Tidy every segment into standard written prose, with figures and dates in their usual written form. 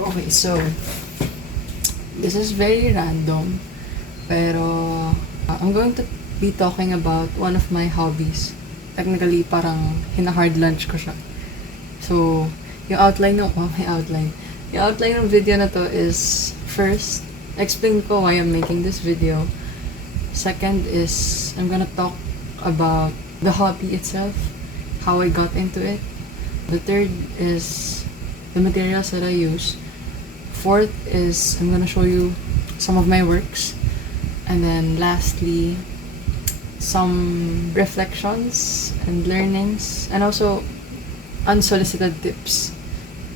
Okay, so this is very random, pero I'm going to be talking about one of my hobbies. Technically, parang hina-hard lunch ko siya. So, yung outline ng, may outline. Yung outline ng video na to is, first, explain ko why I'm making this video. Second is, I'm gonna talk about the hobby itself, how I got into it. The third is the materials that I use. Fourth is, I'm gonna show you some of my works. And then lastly, some reflections and learnings, and also unsolicited tips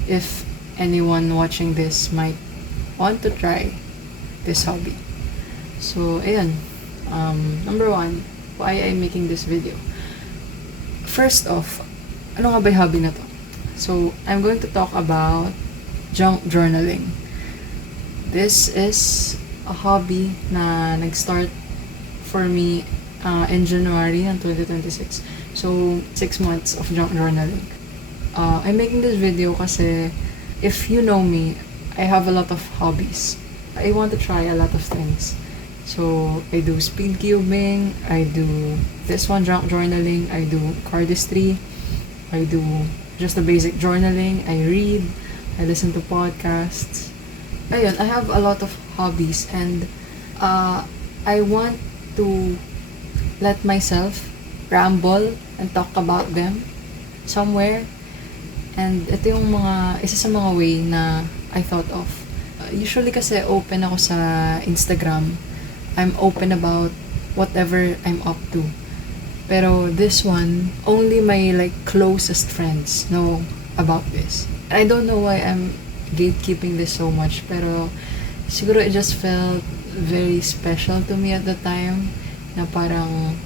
if anyone watching this might want to try this hobby. So, ayan. Number one, why I'm making this video. First off, ano nga ba yung hobby na to? So, I'm going to talk about junk journaling. This is a hobby na nag-start for me in January ng 2026. So, 6 months of junk journaling. I'm making this video kasi if you know me, I have a lot of hobbies. I want to try a lot of things. So, I do speed cubing, I do this one, junk journaling, I do cardistry, I do just the basic journaling, I read, I listen to podcasts. Ayun, I have a lot of hobbies and I want to let myself ramble and talk about them somewhere. And ito yung isa sa mga way na I thought of. Usually kasi open ako sa Instagram. I'm open about whatever I'm up to. Pero this one, only my closest friends know about this. I don't know why I'm gatekeeping this so much, pero siguro it just felt very special to me at the time na parang,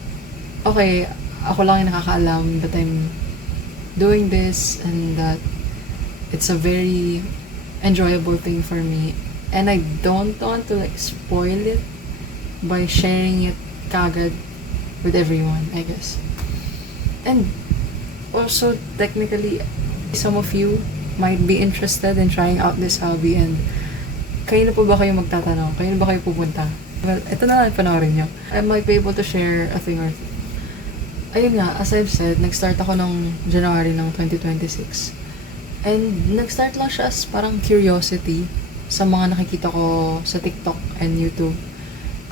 okay, ako lang yung nakakaalam that I'm doing this and that it's a very enjoyable thing for me. And I don't want to spoil it by sharing it kagad with everyone, I guess. And also, technically, some of you might be interested in trying out this hobby and kayo na po ba kayo magtatanong? Kayo na ba kayo pupunta? Well, ito na lang panoorin nyo. I might be able to share a thing or two. Ayun nga, as I've said, nag-start ako nung January ng 2026. And nag-start lang siya as parang curiosity sa mga nakikita ko sa TikTok and YouTube.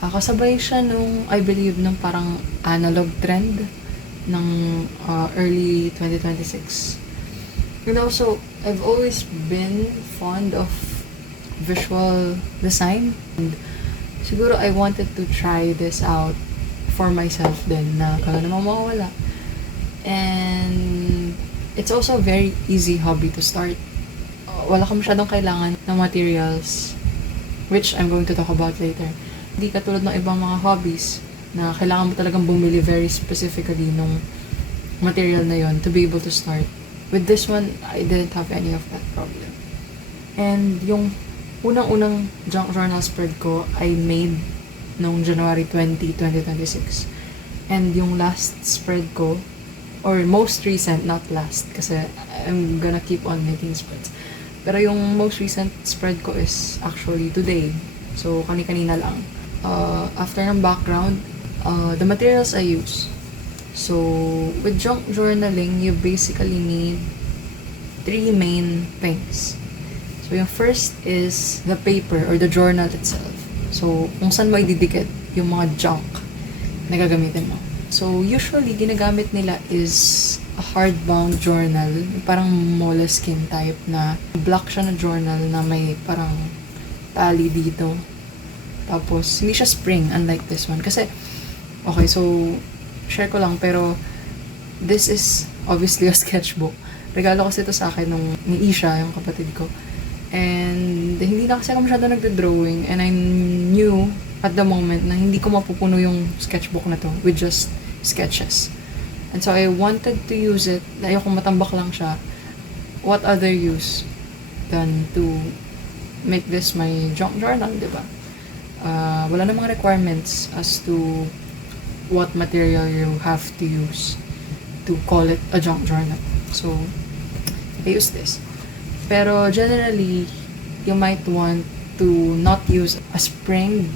Kasabay siya nung, I believe, nung parang analog trend ng early 2026. And also, I've always been fond of visual design. And siguro I wanted to try this out for myself din na kaya namang mawawala. And it's also a very easy hobby to start. Wala ka masyadong kailangan ng materials, which I'm going to talk about later. Hindi katulad ng ibang mga hobbies na kailangan mo talagang bumili very specifically nung material na yon to be able to start. With this one, I didn't have any of that problem. And yung unang-unang junk journal spread ko, I made noong January 20, 2026. And yung last spread ko, or most recent, not last, kasi I'm gonna keep on making spreads. Pero yung most recent spread ko is actually today. So, kani-kanina lang. After ng background, the materials I use. So, with junk journaling, you basically need 3 main things. So, yung first is the paper or the journal itself. So, kung saan mo ididikit yung mga junk na gagamitin mo. So, usually, ginagamit nila is a hardbound journal, parang Moleskine type na black siya na journal na may parang tali dito. Tapos, hindi siya spring, unlike this one. Kasi, okay, so, share ko lang, pero this is obviously a sketchbook. Regalo kasi ito sa akin nung ni Isha, yung kapatid ko. And hindi na kasi ako masyado nagdo-drawing, and I knew at the moment na hindi ko mapupuno yung sketchbook na to with just sketches. And so I wanted to use it, ayokong matambak lang siya. What other use than to make this my junk journal, diba? Wala namang requirements as to what material you have to use to call it a junk journal. So, I use this. Pero generally, you might want to not use a spring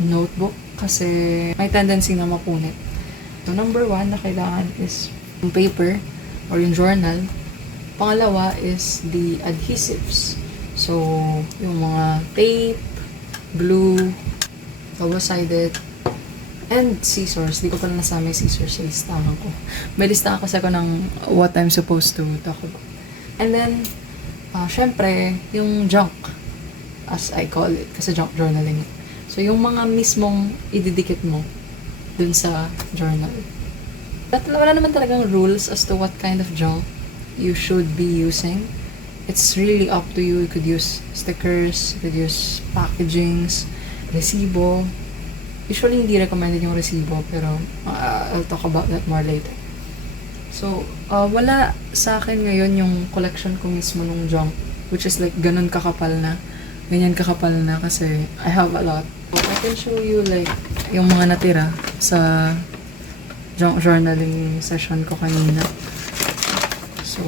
notebook kasi may tendency na mapunit. So, number 1 na kailangan is yung paper or yung journal. Pangalawa is the adhesives. So, yung mga tape, glue, double-sided, and scissors. Di ko pala nasama yung scissors sa listahan ko. May listahan kasi ako ng what I'm supposed to talk about. And then, syempre, yung junk, as I call it, kasi junk journaling. So, yung mga mismong ididikit mo dun sa journal. But wala naman talagang rules as to what kind of junk you should be using. It's really up to you. You could use stickers, you could use packagings, resibo. Usually, hindi recommended yung resibo, pero I'll talk about that more later. So, wala sa akin ngayon yung collection ko mismo nung junk, which is like ganun kakapal na. Ganyan kakapal na kasi I have a lot. I can show you like yung mga natira sa junk journaling session ko kanina. So,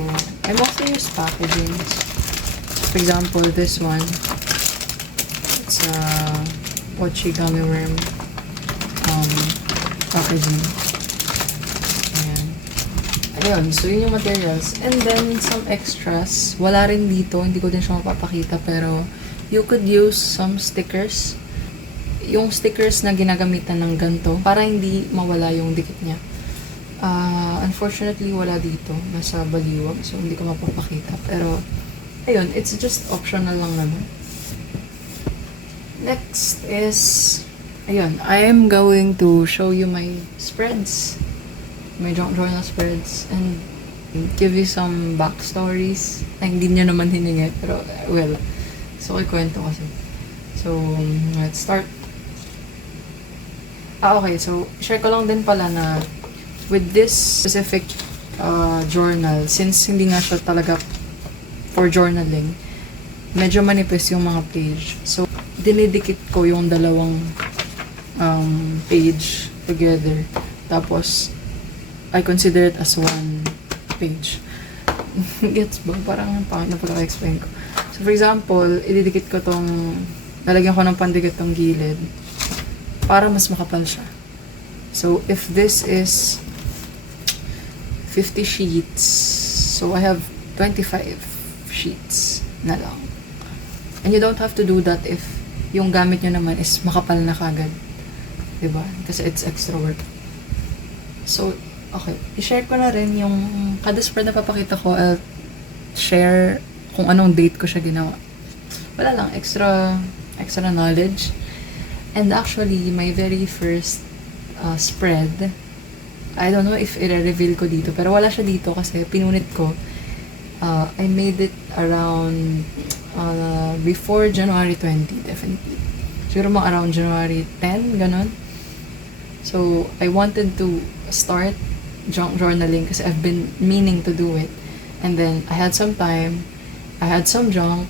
I mostly use packaging. For example, this one. It's a Pochi gummy worm packaging. Ayan. Ayun, so yun yung materials. And then, some extras. Wala rin dito, hindi ko din siya mapapakita, pero you could use some stickers. Yung stickers na ginagamitan ng ganto, para hindi mawala yung dikit niya. Unfortunately, wala dito. Nasa baliwag, so hindi ko mapapakita. Pero, ayun, it's just optional lang naman. Next is, ayun, I am going to show you my spreads. My junk journal spreads. And give you some backstories. Ay, hindi niya naman hiningi, pero, well, so, ikwento kasi. So, let's start. Okay, so, share ko lang din pala na with this specific journal, since hindi nga siya talaga for journaling, medyo manipis yung mga page. So, dinidikit ko yung dalawang page together. Tapos, I consider it as one page. Gets ba? Parang pangit na pagka-explain ko. So, for example, ididikit ko tong, lalagyan ko ng pandikit tong gilid para mas makapal siya. So, if this is 50 sheets, so I have 25 sheets na lang. And you don't have to do that if yung gamit nyo naman is makapal na kagad. Diba? Kasi it's extra work. So, okay. I-share ko na rin yung kada spread na papakita ko, I'll share kung anong date ko siya ginawa. Wala lang, extra knowledge. And actually, my very first spread, I don't know if i-reveal ko dito, pero wala siya dito kasi pinunit ko. I made it around before January 20, definitely. Siguro mga around January 10, ganon. So, I wanted to start junk journaling kasi I've been meaning to do it. And then, I had some time, I had some junk,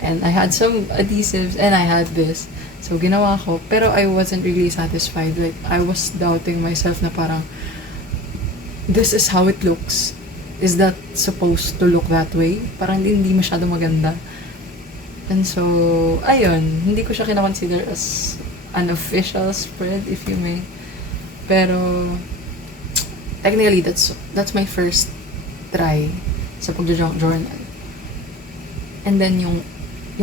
and I had some adhesives, and I had this. So, ginawa ko. Pero I wasn't really satisfied. Like, I was doubting myself na parang, this is how it looks. Is that supposed to look that way? Parang hindi masyado maganda. And so, ayun, hindi ko siya kinakonsider as an official spread, if you may. Pero, technically, that's my first try sa pag-junk journal. And then, yung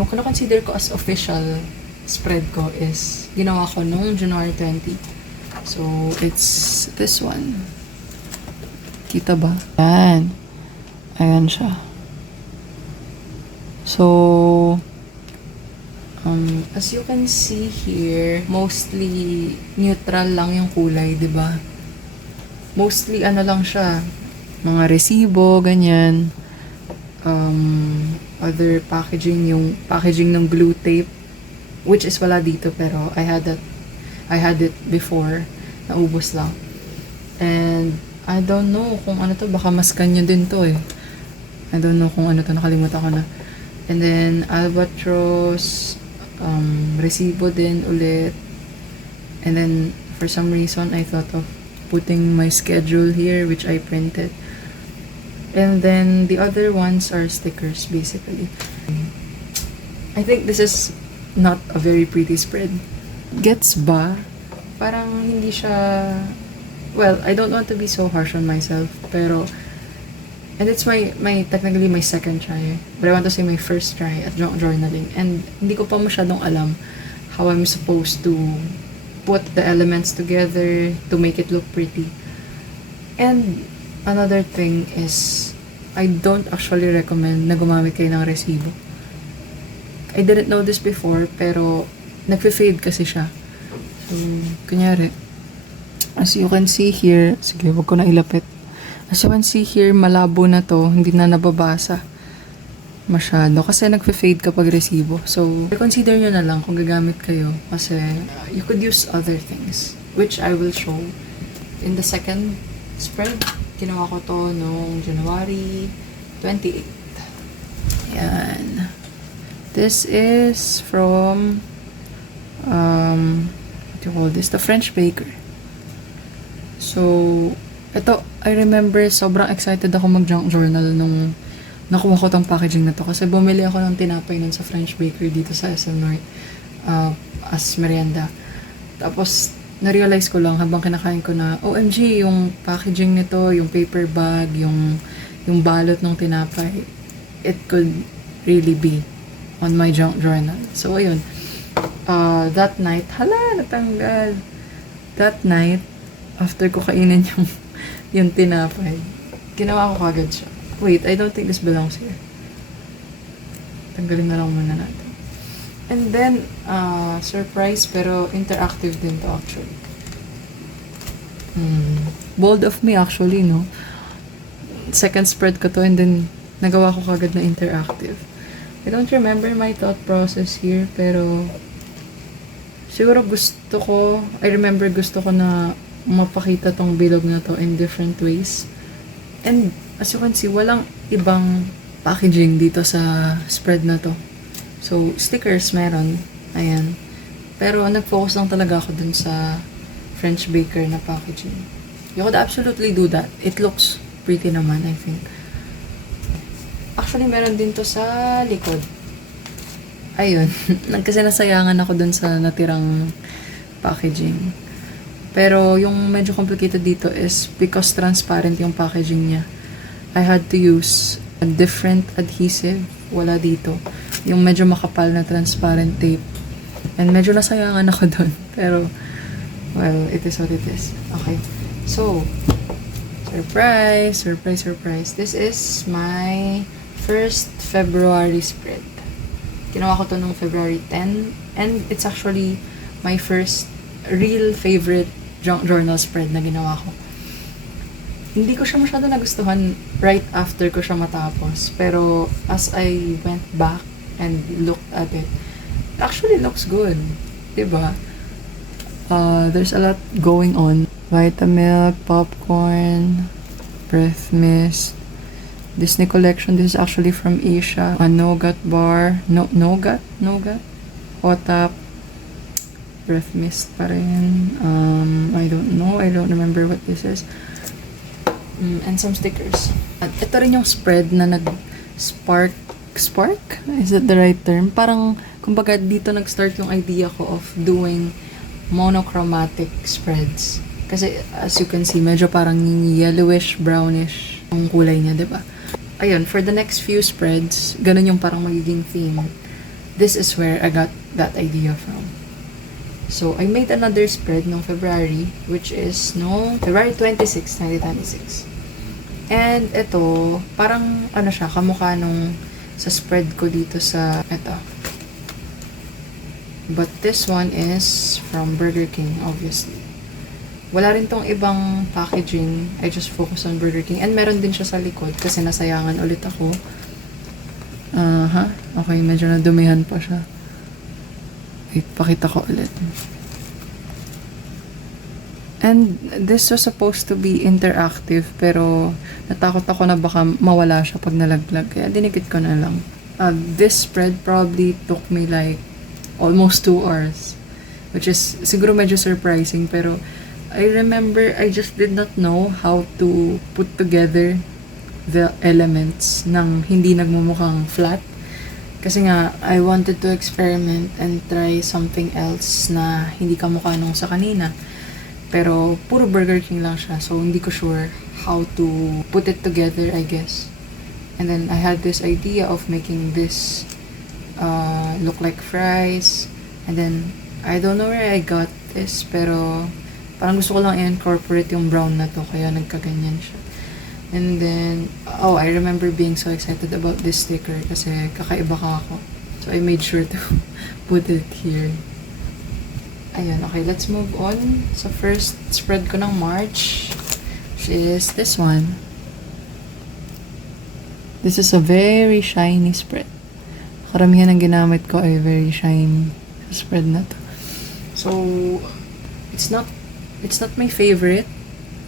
kinakonsider ko as official spread ko is, ginawa ko noong January 20. So, it's this one. Kita ba? Ayan. Ayan siya. So, as you can see here, mostly neutral lang yung kulay, di ba? Mostly ano lang siya, mga resibo, ganyan. Other packaging, yung packaging ng glue tape, which is wala dito, pero I had it before, naubos lang. And I don't know kung ano to, baka mas kanya din to eh. I don't know kung ano to, nakalimutan ko na. And then, Albatross, resibo din ulit. And then, for some reason, I thought of putting my schedule here, which I printed. And then, the other ones are stickers, basically. I think this is not a very pretty spread. Gets ba? Parang hindi siya... Well, I don't want to be so harsh on myself, pero... And it's technically my second try. But I want to say my first try at journaling. And hindi ko pa masyadong alam how I'm supposed to put the elements together to make it look pretty. And another thing is, I don't actually recommend na gumamit kayo ng resibo. I didn't know this before, pero nagfe-fade kasi siya. So, kunyari, as you can see here, sige, wag ko na ilapit. As you can see here, malabo na to, hindi na nababasa masyado. Kasi nagfe-fade kapag resibo. So, consider nyo na lang kung gagamit kayo. Kasi, you could use other things, which I will show in the second spread. Ginawa ko to noong January 28. Yan. This is from, what do you call this? The French Baker. So, ito, I remember sobrang excited ako mag-junk journal nung nakuha ko tong packaging na to. Kasi bumili ako ng tinapay nun sa French Bakery dito sa SM North as merienda. Tapos, na-realize ko lang habang kinakain ko na, OMG, yung packaging nito, yung paper bag, yung balot ng tinapay, it could really be on my junk journal. So, ayun. That night, natanggal. That night, after ko kainin yung tinapay, ginawa ko kagad siya. Wait, I don't think this belongs here. Tanggalin na lang muna natin. And then, surprise, pero interactive din to actually. Bold of me actually, no? Second spread ko to and then nagawa ko kagad na interactive. I don't remember my thought process here, pero siguro I remember gusto ko na mapakita tong bilog na to in different ways. And as you can see, walang ibang packaging dito sa spread na to. So, stickers meron. Ayan. Pero nag-focus lang talaga ako dun sa French Baker na packaging. You could absolutely do that. It looks pretty naman, I think. Actually, meron din to sa likod. Ayun. Kasi nasayangan ako dun sa natirang packaging. Pero yung medyo complicated dito is because transparent yung packaging niya. I had to use a different adhesive. Wala dito. Yung medyo makapal na transparent tape. And medyo nasayangan ako dun. Pero, well, it is what it is. Okay. So, surprise! Surprise, surprise. This is my first February spread. Ginawa ko to nung February 10. And it's actually my first real favorite junk journal spread na ginawa ko. Hindi ko siya masyado nagustuhan right after ko siya matapos. Pero as I went back and looked at it, actually looks good. Diba? There's a lot going on. Vitamilk, popcorn, breath mist, Disney collection. This is actually from Asia. A nougat bar. Nougat? Otap. Breath mist pa rin. I don't know. I don't remember what this is. And some stickers. At ito rin yung spread na nag-spark? Is that the right term? Parang, kumbaga, dito nag-start yung idea ko of doing monochromatic spreads. Kasi, as you can see, medyo parang yellowish, brownish ang kulay niya, diba? Ayun, for the next few spreads, ganun yung parang magiging theme. This is where I got that idea from. So, I made another spread noong February, which is no February 26, 2026. And ito, parang ano siya, kamukha nung sa spread ko dito sa ito. But this one is from Burger King, obviously. Wala rin tong ibang packaging. I just focus on Burger King. And meron din siya sa likod kasi nasayangan ulit ako. Okay, medyo nadumihan pa siya. Wait, pakita ko ulit. And this was supposed to be interactive, pero natakot ako na baka mawala siya pag nalaglag. Kaya dinikit ko na lang. This spread probably took me like almost 2 hours. Which is siguro medyo surprising, pero I remember I just did not know how to put together the elements ng hindi nagmumukhang flat. Kasi nga, I wanted to experiment and try something else na hindi kamukha nung sa kanina. Pero, puro Burger King lang siya. So, hindi ko sure how to put it together, I guess. And then, I had this idea of making this look like fries. And then, I don't know where I got this, pero parang gusto ko lang i-incorporate yung brown na to, kaya nagkaganyan siya. And then, I remember being so excited about this sticker kasi kakaiba ka ako. So, I made sure to put it here. Ayun, okay, let's move on sa first spread ko ng March, which is this one. This is a very shiny spread. Karamihan ng ginamit ko ay very shiny spread na to. So, it's not my favorite.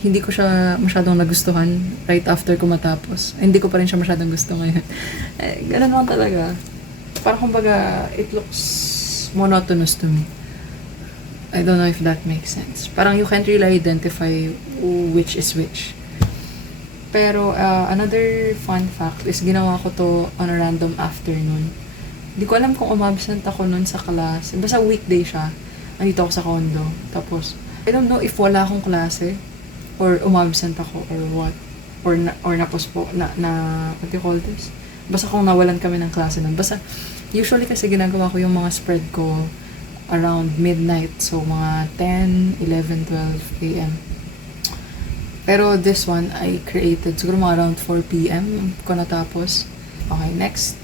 Hindi ko siya masyadong nagustuhan right after ko matapos. Hindi ko pa rin siya masyadong gusto ngayon. Ganun lang talaga. Parang kumbaga, it looks monotonous to me. I don't know if that makes sense. Parang you can't really identify which is which. Pero, another fun fact is ginawa ko to on a random afternoon. Hindi ko alam kung umabsent ako nun sa class. Basta weekday siya. Andito ako sa condo. Tapos, I don't know if wala akong klase or umabsent ako or what. Or napospo, what do you call this? Basta kung nawalan kami ng klase nun. Basta, usually kasi ginagawa ko yung mga spread ko around midnight. So, mga 10, 11, 12 a.m. Pero this one, I created siguro mga around 4 p.m. ko natapos. Okay, next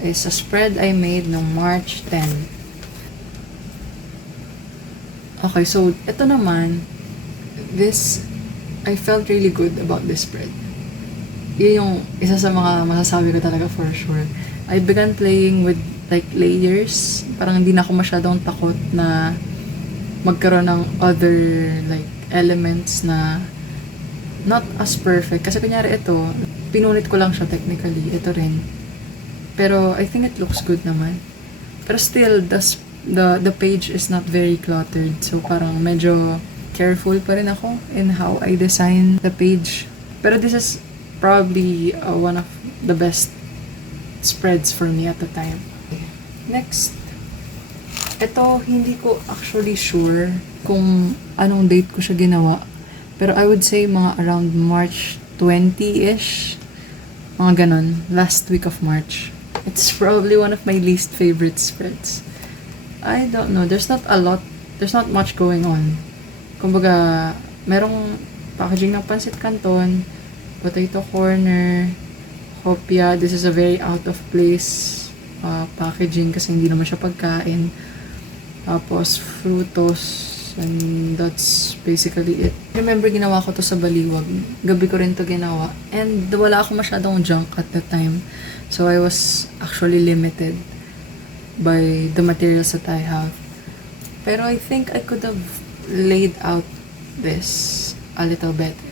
is a spread I made noong March 10. Okay, so ito naman, I felt really good about this spread. Yun yung isa sa mga masasabi ko talaga for sure. I began playing with like layers. Parang hindi na ako masyadong takot na magkaroon ng other like elements na not as perfect. Kasi kunyari ito, pinunit ko lang siya technically. Ito rin. Pero I think it looks good naman. Pero still, the page is not very cluttered. So parang medyo careful pa rin ako in how I design the page. Pero this is probably one of the best spreads for me at the time. Next, ito hindi ko actually sure kung anong date ko siya ginawa. Pero I would say mga around March 20-ish. Mga ganon. Last week of March. It's probably one of my least favorite spreads. I don't know. There's not much going on. Kumbaga, merong packaging ng pancit canton, potato corner, hopia. This is a very out of place packaging kasi hindi naman siya pagkain. Tapos, frutos. And that's basically it. I remember ginawa ko to sa Baliwag. Gabi ko rin to ginawa. And wala akong masyadong junk at the time. So I was actually limited by the materials that I have. Pero I think I could have laid out this a little better.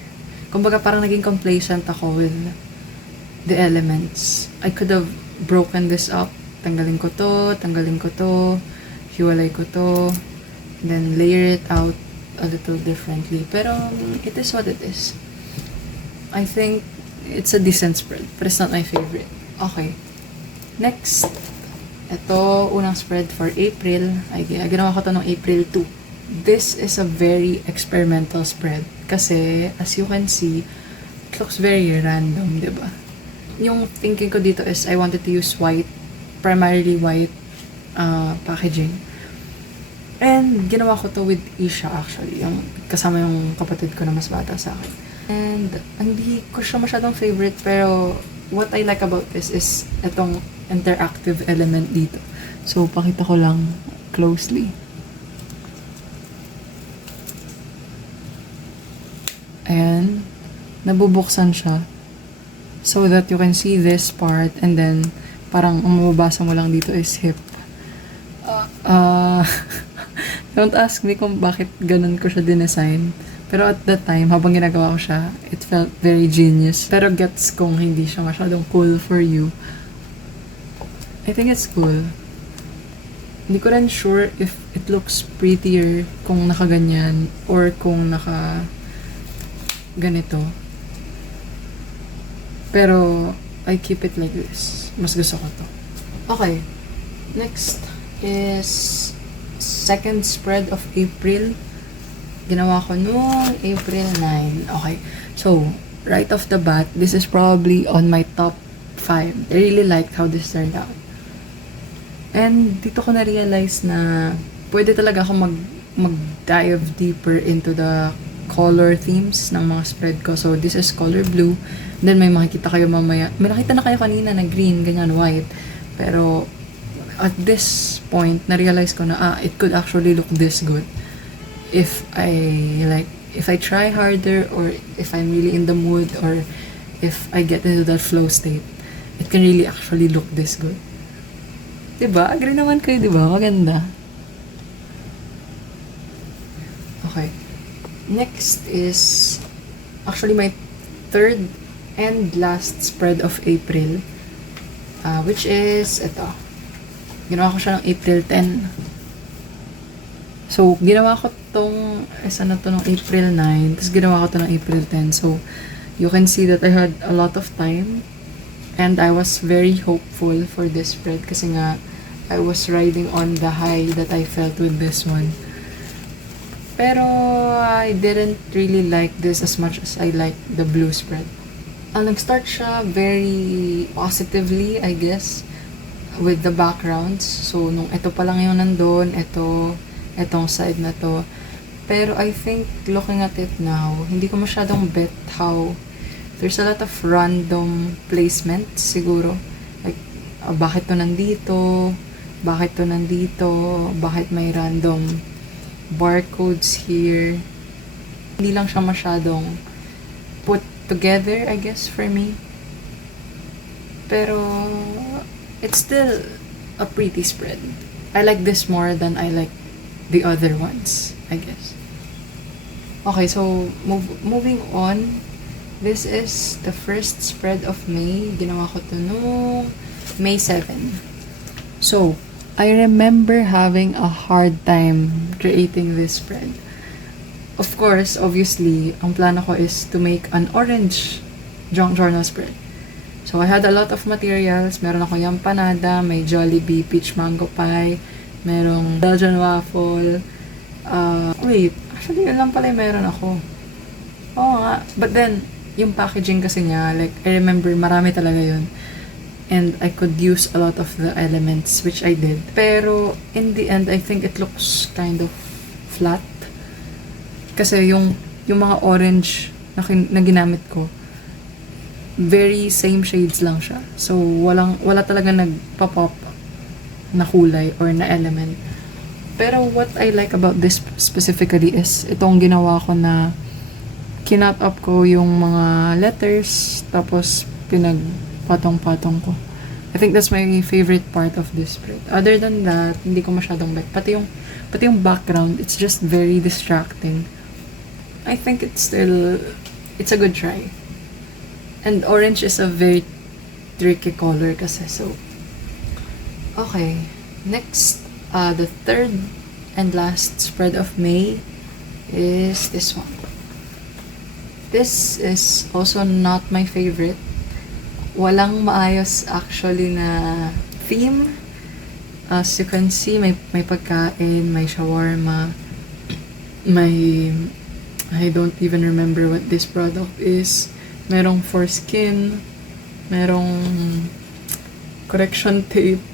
Kumbaga parang naging complacent ako with the elements. I could have broken this up. Tanggalin ko to, hiwalay ko to, then layer it out a little differently. Pero it is what it is. I think it's a decent spread, but it's not my favorite. Okay. Next, ito, unang spread for April. Ginawa ko to noong April 2. This is a very experimental spread. Kasi, as you can see, it looks very random, diba? Yung thinking ko dito is I wanted to use white, primarily white packaging. And ginawa ko to with Isha actually, yung kasama yung kapatid ko na mas bata sa akin. And hindi ko siya masyadong favorite, pero what I like about this is itong interactive element dito. So pakita ko lang closely. Ayan, nabubuksan siya so that you can see this part, and then parang ang mababasa mo lang dito is hip. Don't ask me kung bakit ganun ko siya dinesign. Pero at that time, habang ginagawa ko siya, it felt very genius. Pero gets kung hindi siya masyadong cool for you. I think it's cool. Hindi ko rin sure if it looks prettier kung nakaganyan or kung naka ganito. Pero I keep it like this. Mas gusto ko to. Okay, next is second spread of April. Ginawa ko noong April 9. Okay, so right off the bat, this is probably on my top 5. I really liked how this turned out. And dito ko na-realize na pwede talaga ako mag-dive deeper into the color themes ng mga spread ko. So, this is color blue. Then, may makikita kayo mamaya. May nakita na kayo kanina na green, ganyan, white. Pero, at this point, na-realize ko na, it could actually look this good. If I try harder, or if I'm really in the mood, or if I get into that flow state, it can really actually look this good. Diba? Agree naman kayo, diba? Maganda. Okay. Next is actually my third and last spread of April. Which is ito. Ginawa ko siya ng April 10. So, ginawa ko tong isa na to ng April 9. Tapos ginawa ko to ng April 10. So, you can see that I had a lot of time. And I was very hopeful for this spread kasi nga I was riding on the high that I felt with this one. Pero I didn't really like this as much as I like the blue spread. Nag-start siya very positively, I guess, with the backgrounds. So, nung ito pa lang yung nandun, etong side na to. Pero I think, looking at it now, hindi ko masyadong bet how there's a lot of random placement, siguro. Like, bakit to nandito? Bakit to nandito? Bakit may random barcodes here? Hindi lang siya masyadong put together, I guess, for me. Pero, it's still a pretty spread. I like this more than I like the other ones, I guess. Okay, so, moving on. This is the first spread of May. Ginawa ko to noong May 7. So, I remember having a hard time creating this spread. Of course, obviously, ang plano ko is to make an orange junk journal spread. So, I had a lot of materials. Meron ako yampanada, may Jollibee peach mango pie, merong Belgian waffle. Actually, yun lang pala yung meron ako. Oo nga. But then, yung packaging kasi niya, like, I remember marami talaga yun. And I could use a lot of the elements, which I did. Pero, in the end, I think it looks kind of flat. Kasi yung mga orange na ginamit ko, very same shades lang siya. So, wala talaga nagpa-pop na kulay or na element. Pero what I like about this specifically is itong ginawa ko na kinat up ko yung mga letters, tapos pinagpatong-patong ko. I think that's my favorite part of this spread. Other than that, hindi ko masyadong like. Pati yung background, it's just very distracting. I think it's a good try. And orange is a very tricky color kasi, so. Okay, next, the third and last spread of May is this one. This is also not my favorite. Walang maayos actually na theme. As you can see, may pagkain, may shawarma, may... I don't even remember what this product is. Merong foreskin, merong correction tape,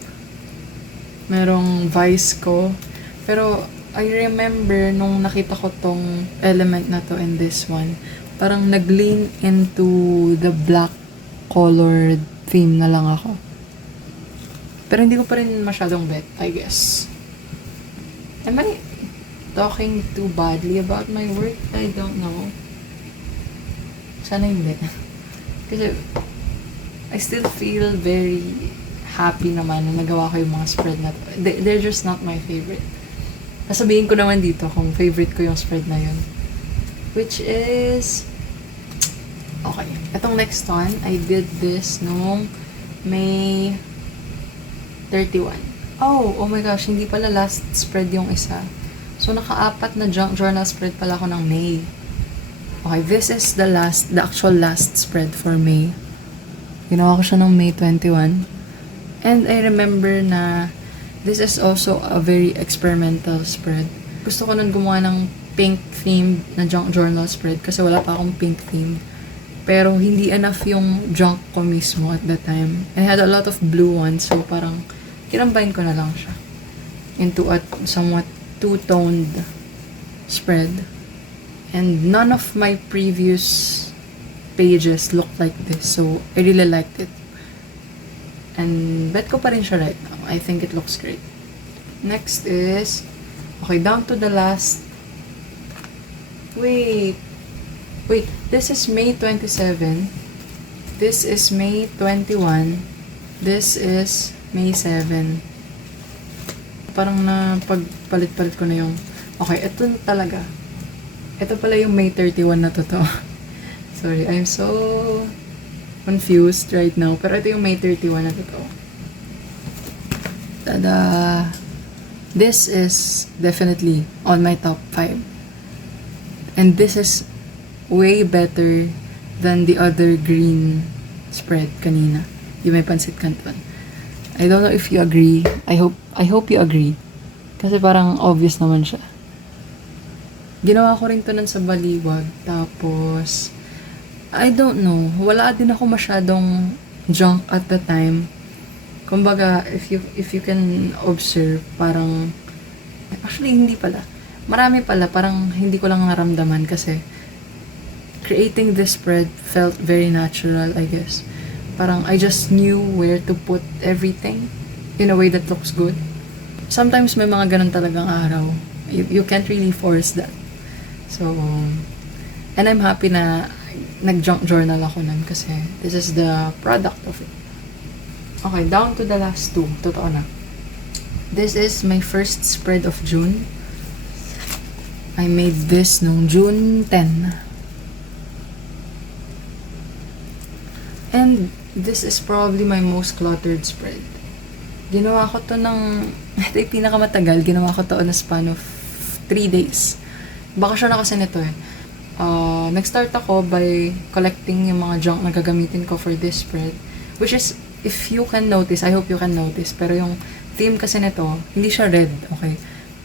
merong Visco. Pero I remember nung nakita ko tong element na to in this one, parang nag-lean into the black colored theme na lang ako. Pero hindi ko pa rin masyadong bet, I guess. Am I talking too badly about my work? I don't know. Sana hindi. Kasi I still feel very happy naman na nagawa ko yung mga spread na to. They're just not my favorite. Sasabihin ko naman dito kung favorite ko yung spread na yun. Which is... Okay. Itong next one, I did this noong May 31. Oh my gosh, hindi pala last spread yung isa. So, naka-apat na junk journal spread pala ako ng May. Okay, this is the actual last spread for May. Ginawa ko siya ng May 21. And I remember na this is also a very experimental spread. Gusto ko nun gumawa ng pink themed na junk journal spread kasi wala pa akong pink theme. Pero hindi enough yung junk ko mismo at that time. I had a lot of blue ones, so parang kinambine ko na lang siya into a somewhat two-toned spread. And none of my previous pages looked like this, so I really liked it. And bet ko pa rin siya right now. I think it looks great. Next is, okay, down to the last, wait, this is May 27, this is May 21, this is May 7. Parang na pagpalit-palit ko na yung, okay, ito talaga. Ito pala yung May 31 na totoo. Sorry, I'm so confused right now. Pero ito yung May 31 na totoo. Tada! This is definitely on my top 5. And this is way better than the other green spread kanina. Yung may pansit canton. I don't know if you agree. I hope you agree. Kasi parang obvious naman siya. Ginawa ko rin to nun sa Baliwag. Tapos, I don't know. Wala din ako masyadong junk at the time. Kumbaga, if you can observe, parang, actually, hindi pala. Marami pala, parang hindi ko lang naramdaman kasi creating this spread felt very natural, I guess. Parang I just knew where to put everything in a way that looks good. Sometimes may mga ganun talagang araw. You can't really force that. So, and I'm happy na nag-junk journal ako nun kasi this is the product of it. Okay, down to the last two. Totoo na. This is my first spread of June. I made this nung June 10. And this is probably my most cluttered spread. Ginawa ko to ng, ito yung pinakamatagal, ginawa ko to on a span of 3 days. Bakasyon na kasi nito eh. Nag-start ako by collecting yung mga junk na gagamitin ko for this spread. Which is, if you can notice, I hope you can notice, pero yung theme kasi nito, hindi siya red, okay?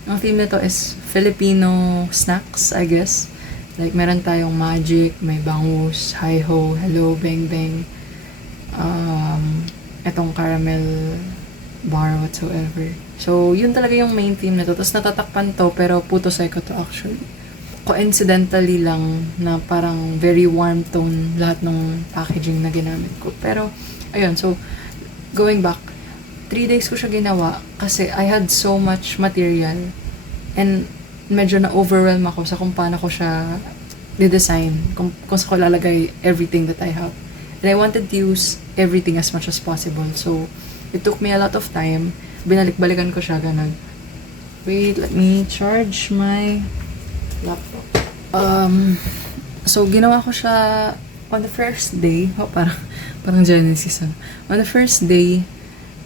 Ang theme nito is Filipino snacks, I guess. Like, meron tayong Magic, may bangus, hi-ho, hello, bang bang. Etong caramel bar whatsoever. So, yun talaga yung main theme nito. Tapos natatakpan to, pero puto psycho to actually. Coincidentally lang na parang very warm tone lahat ng packaging na ginamit ko. Pero, ayun, so, going back, 3 days ko siya ginawa kasi I had so much material and medyo na-overwhelm ako sa kung paano ko siya di-design, kung sa ko lalagay everything that I have. And I wanted to use everything as much as possible. So, it took me a lot of time. Binalik-balikan ko siya, ganun. Wait, let me charge my laptop. So, ginawa ko siya on the first day. Oh, parang Genesis. On the first day,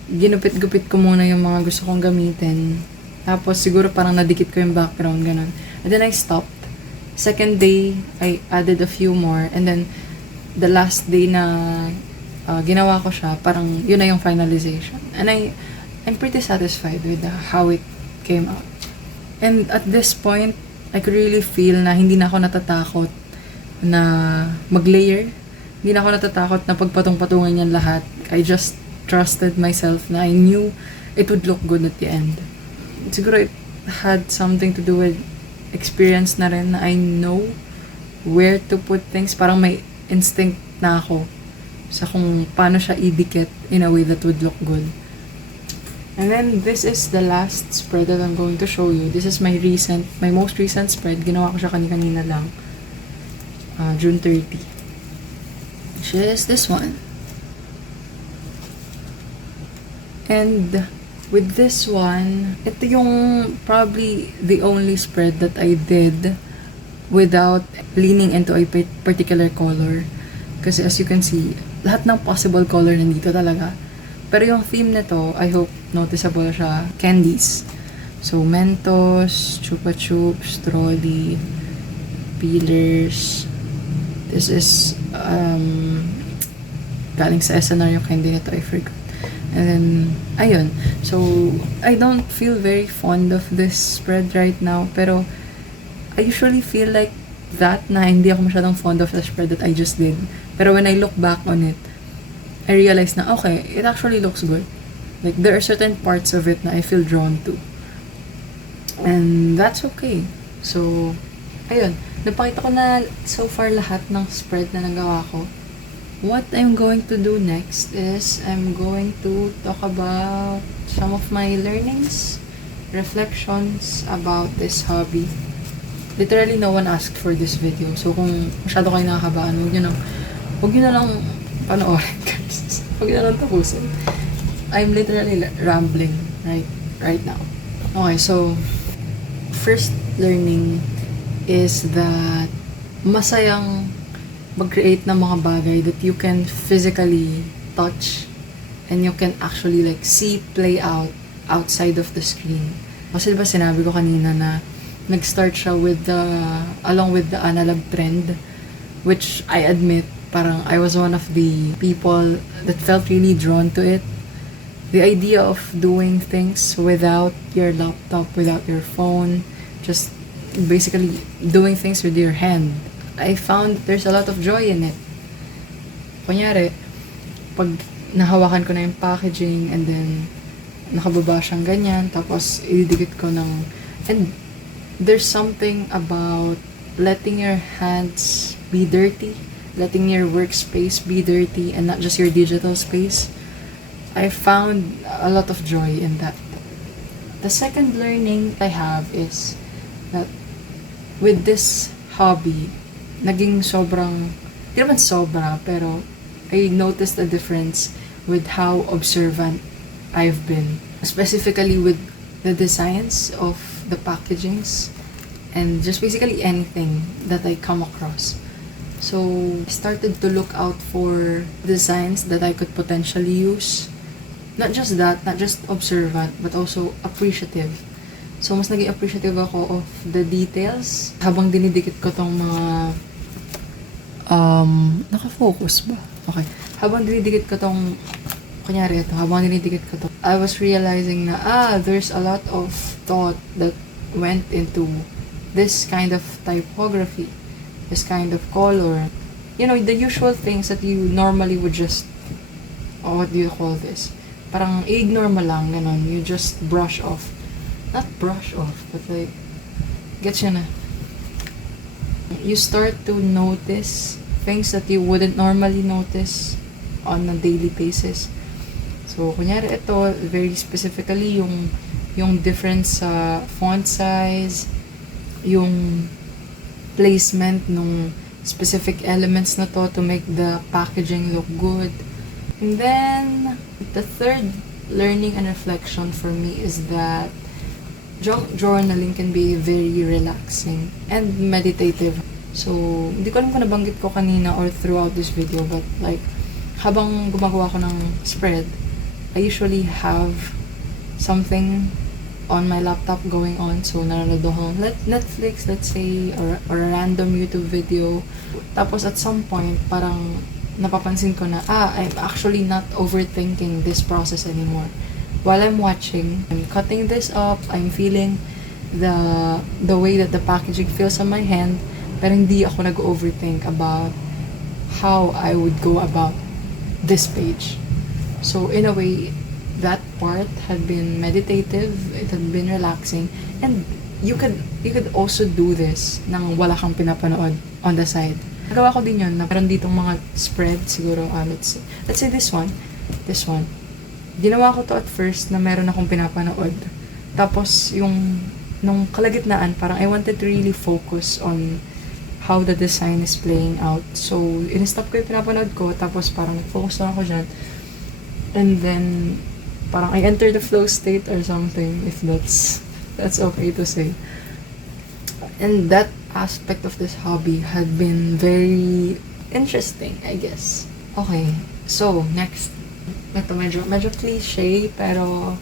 ginupit-gupit ko muna yung mga gusto kong gamitin. Tapos, siguro parang nadikit ko yung background, ganun. And then, I stopped. Second day, I added a few more. And then, the last day na ginawa ko siya, parang yun na yung finalization. And I'm pretty satisfied with how it came out. And at this point, I could really feel na hindi na ako natatakot na mag-layer. Hindi na ako natatakot na pagpatong-patungan yan lahat. I just trusted myself na I knew it would look good at the end. Siguro it had something to do with experience na rin na I know where to put things. Parang may instinct na ako sa kung paano siya idikit in a way that would look good. And then, this is the last spread that I'm going to show you. This is my most recent spread. Ginawa ko siya kanina lang. June 30. Which is this one. And with this one, ito yung probably the only spread that I did without leaning into a particular color. Kasi as you can see, lahat ng possible color nandito talaga. Pero yung theme nito, I hope noticeable siya, candies. So, Mentos, Chupa Chups, Trolli, Peelers. This is, galing sa SNR yung candy nito, I forgot. And then, ayun. So, I don't feel very fond of this spread right now. Pero, I usually feel like that na hindi ako masyadong fond of the spread that I just did. Pero when I look back on it, I realize na, okay, it actually looks good. Like, there are certain parts of it na I feel drawn to. And that's okay. So, ayun. Napakita ko na so far lahat ng spread na nagawa ko. What I'm going to do next is I'm going to talk about some of my learnings, reflections about this hobby. Literally, no one asked for this video. So, kung masyado kayo nakakabaan, huwag nyo na lang panoorin, guys. Huwag nyo na lang tapusin. I'm literally rambling right now. Okay, so, first learning is that masayang mag-create ng mga bagay that you can physically touch and you can actually like see play out outside of the screen. Kasi diba sinabi ko kanina na nag-start siya along with the analog trend, which I admit, parang I was one of the people that felt really drawn to it. The idea of doing things without your laptop, without your phone, just basically doing things with your hand. I found there's a lot of joy in it. Kunyari, pag nahawakan ko na yung packaging and then nakababa siyang ganyan, tapos ididikit ko ng... And there's something about letting your hands be dirty, letting your workspace be dirty, and not just your digital space. I found a lot of joy in that. The second learning I have is that with this hobby, naging sobrang, di naman sobra, pero I noticed a difference with how observant I've been. Specifically with the designs of the packagings and just basically anything that I come across. So, I started to look out for designs that I could potentially use. Not just that, not just observant, but also appreciative. So, mas naging appreciative ako of the details habang dinidikit ko tong mga naka-focus ba? Okay. Habang dinidikit ko tong, kunyari ito, habang dinidikit ko to, I was realizing na, there's a lot of thought that went into this kind of typography, this kind of color. You know, the usual things that you normally would just, what do you call this? Parang ignore mo lang, ganun. You just brush off. Not brush off, but like, gets you na. You start to notice things that you wouldn't normally notice on a daily basis. So, kunyari ito, very specifically, yung difference sa font size, yung placement ng specific elements na to make the packaging look good. And then, the third learning and reflection for me is that journaling can be very relaxing and meditative. So, hindi ko alam kung nabanggit ko kanina or throughout this video, but like, habang gumagawa ko ng spread, I usually have something on my laptop going on. So, nanonood ako ng Netflix, let's say, or a random YouTube video. Tapos, at some point, parang napapansin ko na, I'm actually not overthinking this process anymore. While I'm watching, I'm cutting this up, I'm feeling the way that the packaging feels on my hand, pero hindi ako nag-overthink about how I would go about this page. So, in a way, that part had been meditative, it had been relaxing, and you could also do this nang wala kang pinapanood on the side. Nagawa ko din yun na meron ditong mga spread, siguro, let's say this one. Ginawa ko to at first na meron akong pinapanood. Tapos, nung kalagitnaan, parang I wanted to really focus on how the design is playing out. So, in-stop ko yung pinapanood ko, tapos parang focus lang ako dyan. And then, parang I entered the flow state or something, if that's okay to say. And that aspect of this hobby had been very interesting, I guess. Okay, so, next. Ito medyo cliche, pero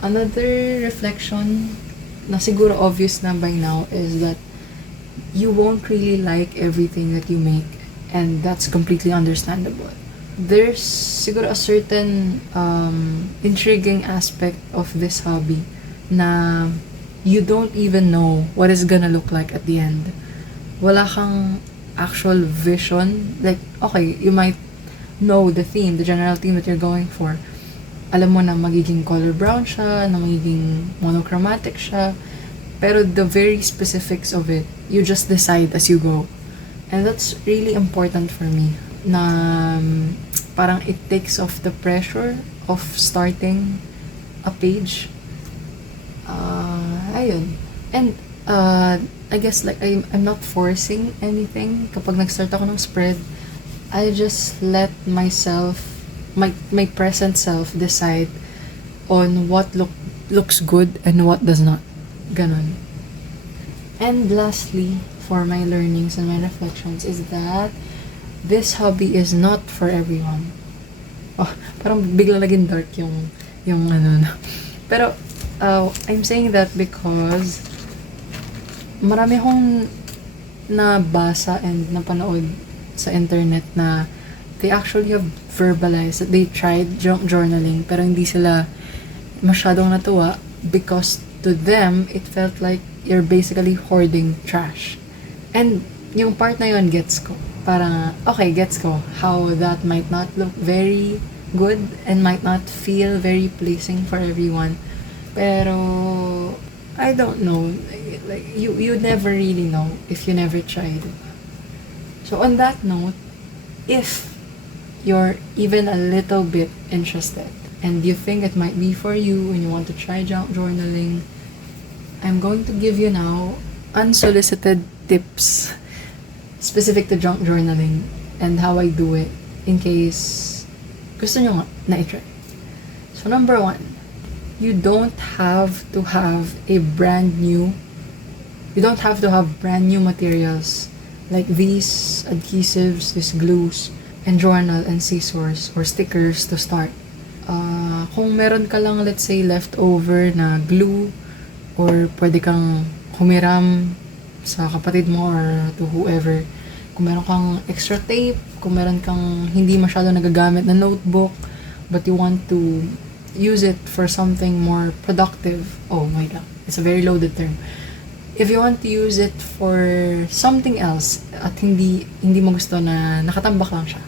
another reflection na siguro obvious na by now is that you won't really like everything that you make, and that's completely understandable. there's siguro a certain intriguing aspect of this hobby na you don't even know what it's gonna look like at the end. Wala kang actual vision. Like, okay, you might know the theme, the general theme that you're going for. Alam mo na magiging color brown siya, na magiging monochromatic siya. Pero the very specifics of it, you just decide as you go. And that's really important for me. Na parang it takes off the pressure of starting a page. Ayun. And I guess like I'm not forcing anything. Kapag nag-start ako ng spread, I just let myself, my present self decide on what looks good and what does not. Ganon. And lastly, for my learnings and my reflections is that this hobby is not for everyone. Oh, parang bigla naging dark yung ano na. Pero, I'm saying that because marami akong nabasa and napanood sa internet na they actually have verbalized that they tried junk journaling pero hindi sila masyadong natuwa because to them, it felt like you're basically hoarding trash. And yung part na yun, gets ko. Parang, okay, gets ko how that might not look very good and might not feel very pleasing for everyone. Pero, I don't know. Like, you never really know if you never tried. So on that note, if you're even a little bit interested and you think it might be for you and you want to try junk journaling, I'm going to give you now unsolicited tips specific to junk journaling and how I do it in case gusto nyo nga na i-try. So number 1, you don't have to have brand new materials like these adhesives, these glues, and journal and scissors or stickers to start. Kung meron ka lang, let's say, leftover na glue, or pwede kang humiram sa kapatid mo or to whoever. Kung meron kang extra tape, kung meron kang hindi masyado nagagamit na notebook, but you want to use it for something more productive. Oh my god, it's a very loaded term. If you want to use it for something else at hindi mo gusto na nakatambak lang siya,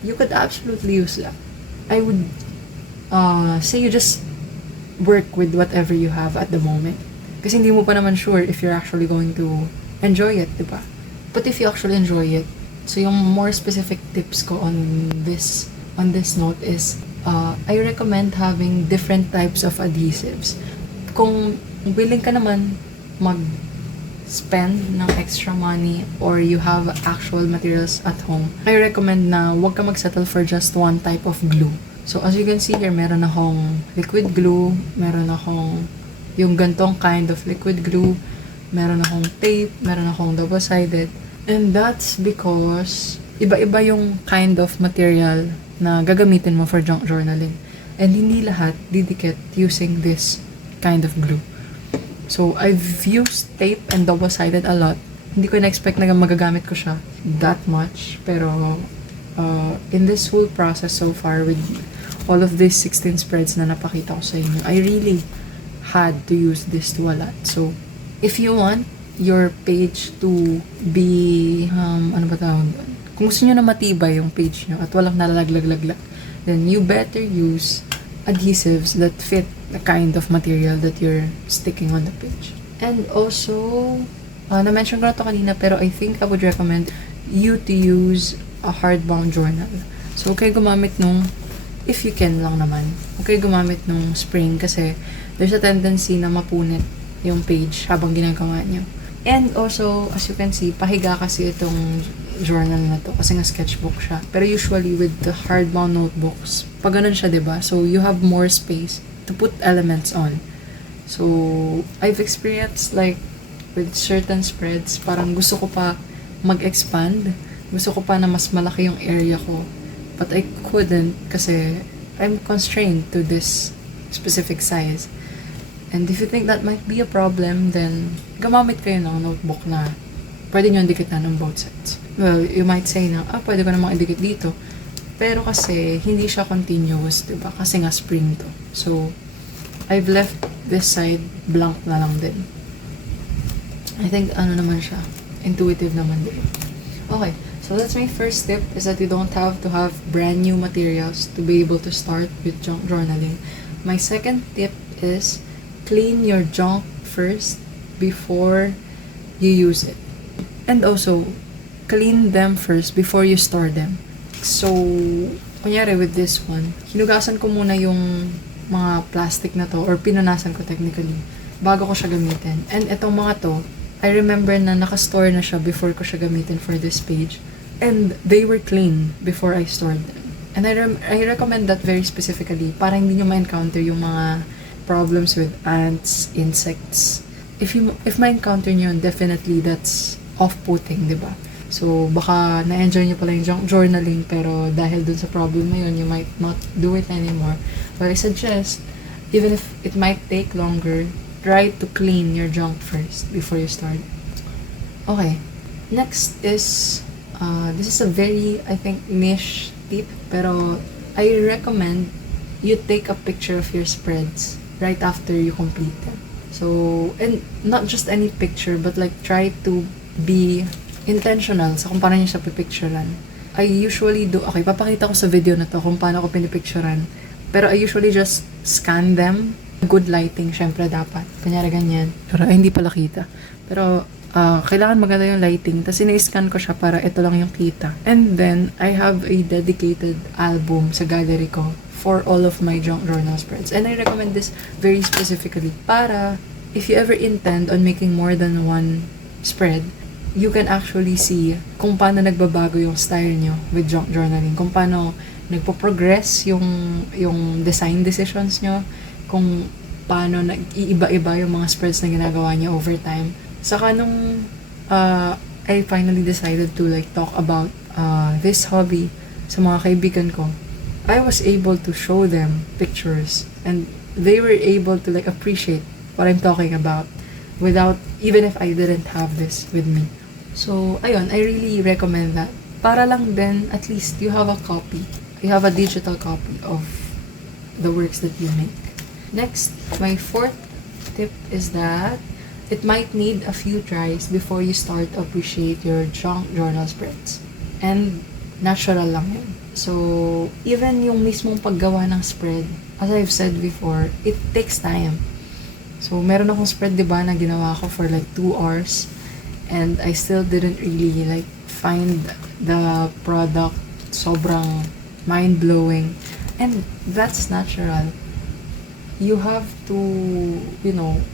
you could absolutely use that. I would say you just work with whatever you have at the moment. Kasi hindi mo pa naman sure if you're actually going to enjoy it, diba? But if you actually enjoy it, so yung more specific tips ko on this note is, I recommend having different types of adhesives. Kung willing ka naman mag-spend ng extra money or you have actual materials at home, I recommend na huwag ka mag-settle for just one type of glue. So, as you can see here, meron akong liquid glue, meron akong yung gantong kind of liquid glue, meron akong tape, meron akong double-sided. And that's because iba-iba yung kind of material na gagamitin mo for junk journaling. And hindi lahat didikit using this kind of glue. So, I've used tape and double-sided a lot. Hindi ko na-expect na magagamit ko siya that much. Pero, in this whole process so far with all of these 16 spreads na napakita ko sa inyo, I really had to use this to a lot. So, if you want your page to be, ano ba tawag doon? Kung gusto nyo na matibay yung page nyo at walang nalalaglag-laglag, then you better use adhesives that fit the kind of material that you're sticking on the page. And also, na-mention ko na to kanina, pero I think I would recommend you to use a hardbound journal. So, okay gumamit nung, if you can lang naman, okay gumamit nung spring kasi there's a tendency na mapunit yung page habang ginagawa nyo. And also, as you can see, pahiga kasi itong journal na to kasi nga sketchbook siya. Pero usually with the hardbound notebooks, pag ganun siya, diba? So, you have more space to put elements on. So, I've experienced like with certain spreads, parang gusto ko pa mag-expand. Gusto ko pa na mas malaki yung area ko. But I couldn't kasi I'm constrained to this specific size. And if you think that might be a problem, then gumamit kayo ng notebook na pwede nyo dikitan ng both sides. Well, you might say na, pwede ko namang idikit dito. Pero kasi, hindi siya continuous, diba? Kasi nga spring to. So, I've left this side blank na lang din. I think, ano naman siya, intuitive naman, diba? Okay, so that's my first tip, is that you don't have to have brand new materials to be able to start with junk journaling. My second tip is, clean your junk first before you use it. And also, clean them first before you store them. So, kunyari with this one, hinugasan ko muna yung mga plastic na to, or pinunasan ko technically, bago ko siya gamitin. And itong mga to, I remember na nakastore na siya before ko siya gamitin for this page. And they were clean before I stored them. And I recommend that very specifically para hindi nyo ma-encounter yung mga problems with ants, insects. If ma-encounter nyo yun, definitely that's off-putting, di ba? So, baka na-enjoy nyo pala yung junk journaling, pero dahil dun sa problem na yun, you might not do it anymore. But I suggest, even if it might take longer, try to clean your junk first before you start. Okay. Next is, this is a very, I think, niche tip, pero I recommend you take a picture of your spreads right after you complete them. So, and not just any picture, but like try to be intentional sa kung paano nyo siya pipicturean. I usually do, okay, papakita ko sa video na to kung paano ko pinipicturean. Pero I usually just scan them. Good lighting, syempre dapat. Kanyari ganyan. Pero ay, hindi pala kita. Pero, kailangan maganda yung lighting. Tapos ina-scan ko siya para ito lang yung kita. And then, I have a dedicated album sa gallery ko for all of my junk journal spreads. And I recommend this very specifically para if you ever intend on making more than one spread, you can actually see kung paano nagbabago yung style nyo with junk journaling, kung paano nagpo-progress yung design decisions nyo, kung paano nag-iiba-iba yung mga spreads na ginagawa nyo over time. Saka nung I finally decided to like talk about this hobby sa mga kaibigan ko, I was able to show them pictures and they were able to like appreciate what I'm talking about without, even if I didn't have this with me. So, ayun, I really recommend that. Para lang then, at least you have a copy. You have a digital copy of the works that you make. Next, my fourth tip is that it might need a few tries before you start to appreciate your junk journal spreads. And natural lang yun. So, even yung mismong paggawa ng spread, as I've said before, it takes time. So, meron akong spread, diba, na ginawa ko for like 2 hours. And I still didn't really like find the product sobrang mind-blowing. And that's natural. You have to, you know,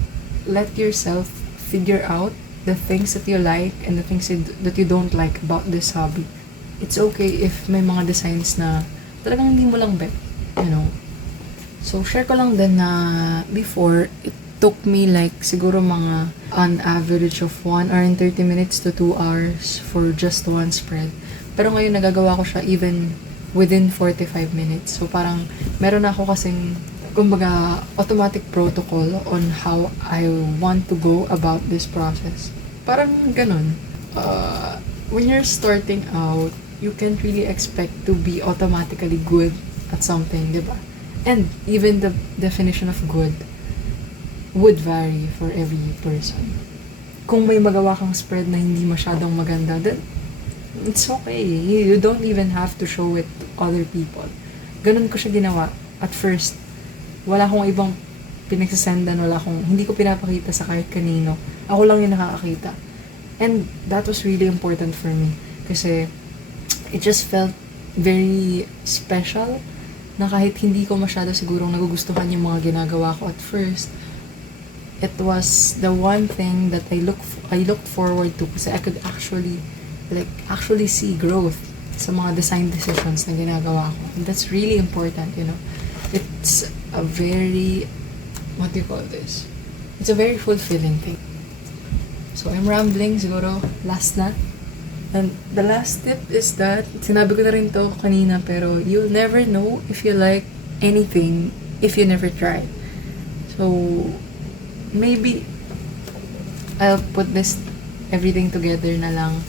let yourself figure out the things that you like and the things that you don't like about this hobby. It's okay if may mga designs na talagang hindi mo lang bet, you know. So, share ko lang din na before, it took me like siguro mga on average of 1 hour and 30 minutes to 2 hours for just one spread. Pero ngayon nagagawa ko siya even within 45 minutes. So, parang meron ako kasing kumbaga automatic protocol on how I want to go about this process. Parang ganun. When you're starting out, you can't really expect to be automatically good at something, diba? And even the definition of good would vary for every person. Kung may magawa kang spread na hindi masyadong maganda, then it's okay. You don't even have to show it to other people. Ganun ko siya ginawa. At first, wala akong ibang pinagsasendan, hindi ko pinapakita sa kahit kanino. Ako lang yung nakakakita. And that was really important for me. Kasi, it just felt very special na kahit hindi ko masyado sigurong nagugustuhan yung mga ginagawa ko at first, it was the one thing that I looked forward to kasi I could actually see growth sa mga design decisions na ginagawa ko. And that's really important, you know. It's a very, what do you call this? It's a very fulfilling thing. So, I'm rambling, siguro, last na. And the last tip is that, sinabi ko na rin to kanina, pero you'll never know if you like anything if you never try. So, maybe, I'll put this everything together na lang.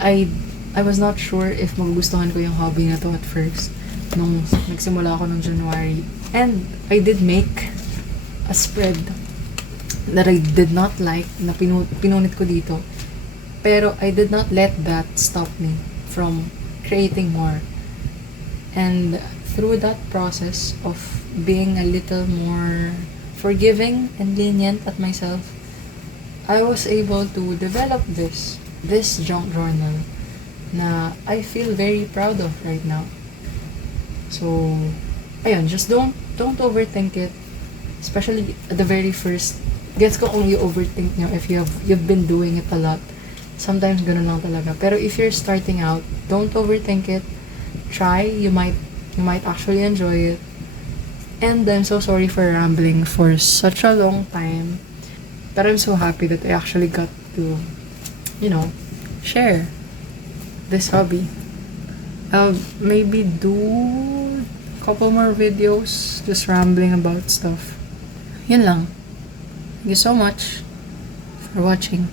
I I was not sure if magugustuhan ko yung hobby na to at first nung nagsimula ako nung January. And I did make a spread that I did not like na pinunit ko dito. Pero I did not let that stop me from creating more. And through that process of being a little more forgiving and lenient at myself, I was able to develop this junk journal na I feel very proud of right now. So, ayun, just don't overthink it. Especially at the very first. Gets ko kung you overthink nyo if you've been doing it a lot. Sometimes ganun lang talaga. Pero if you're starting out, don't overthink it. Try, you might actually enjoy it. And I'm so sorry for rambling for such a long time. But I'm so happy that I actually got to, share this hobby. I'll maybe do a couple more videos just rambling about stuff. Yun lang. Thank you so much for watching.